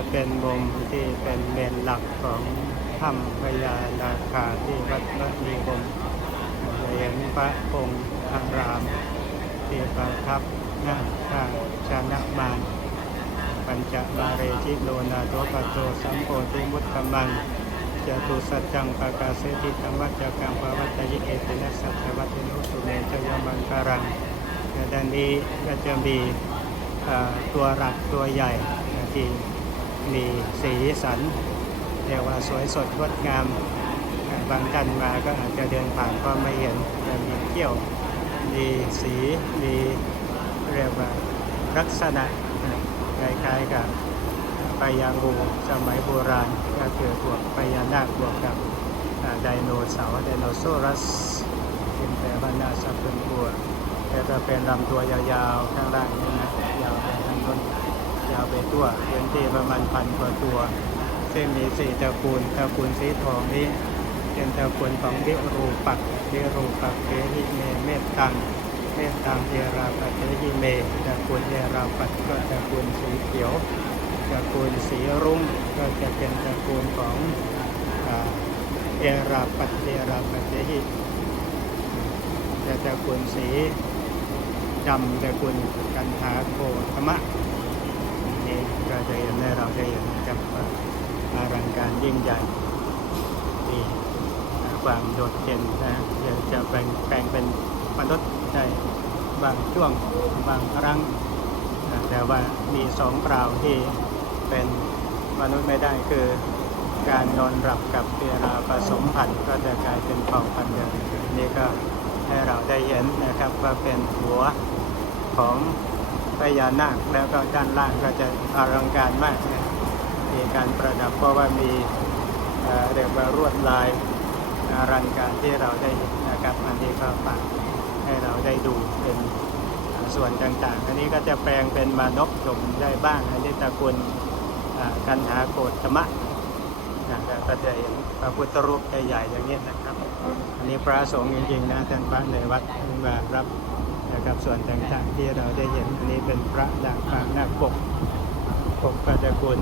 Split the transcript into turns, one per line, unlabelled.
จะเป็นมุมที่เป็นเมนหลักของถ้ำพญานาคาที่วัดพระนิคมจะเห็นพระองค์อารามที่ประทับณข้าชนะมารปัญจมาเรจิโลนาโตปโตสัมโพธิมุตตมังจตุสัจจังปะกาเสติธรรมวัจจกังปวัตยิเอตินัสสัจวัตินุสุเมชยมังการังด้านนี้ก็จะมีเอ่อตัวหลักตัวใหญ่ที่ มีสีสันเรียกว่าสวยสดงดงาม บางท่านมาก็อาจจะเดินผ่านก็ไม่เห็นจะมีเขี้ยว มีสีมีเรียกว่าลักษณะคล้ายๆกับพญางูสมัยโบราณก็คือพวกพญานาคบวกกับไดโนเสาร์ไดโนเสารัสเป็นแต่บรรดาสัตว์เป็นตัวแต่ก็เป็นลำตัวยาวๆข้างล่างนี่นะยาว ตัวพื้นที่ประมาณพันกว่าตัว ซึ่งมีสี่ตระกูลตระกูลสีทองนี้ เป็นตระกูลของเดรูปักเดรูปักเทหิเมเมตตังเมตตังเอราปัตเทหิเมตระกูลเอราปัตก็ตระกูลสีเขียวตระกูลสีรุ้งก็จะเป็นตระกูลของเอราปัตเอราปัตเทหิแต่ตระกูลสีดำตระกูลกันหาโคธรรมะ จะเห็นได้เราได้เห็นกับว่าอลังการยิ่งใหญ่มีความโดดเด่นนะเดี๋ยวจะแปลงแปลงเป็นมนุษย์ได้บางช่วงบางครั้ง แต่ว่ามีสองคราวที่เป็นมนุษย์ไม่ได้คือการนอนหลับกับเวลาผสมพันธุ์ก็จะกลายเป็นเผ่าพันธุ์เดิมนี่ก็ให้เราได้เห็นนะครับว่าเป็นหัวของ พญานาคแล้วก็ด้านล่างก็จะอลังการมากนะมีการประดับเพราะว่ามีเอ่อเรียกว่ารวดลายอลังการที่เราได้เห็นนะครับอันนี้ก็ฝากให้เราได้ดูเป็นส่วนต่างๆ อันนี้ก็จะแปลงเป็นมานพชมได้บ้าง อันนี้ตะกูลกันหาโกฏธรรมะนะก็จะเห็นพระพุทธรูปใหญ่ๆอย่างนี้นะครับ อันนี้พระสงฆ์จริงๆนะท่านพระในวัดมารับ นะครับ ส่วนต่างๆที่เราได้เห็นอันนี้เป็นพระด่างฟางหน้าปกปกก็ตระกูล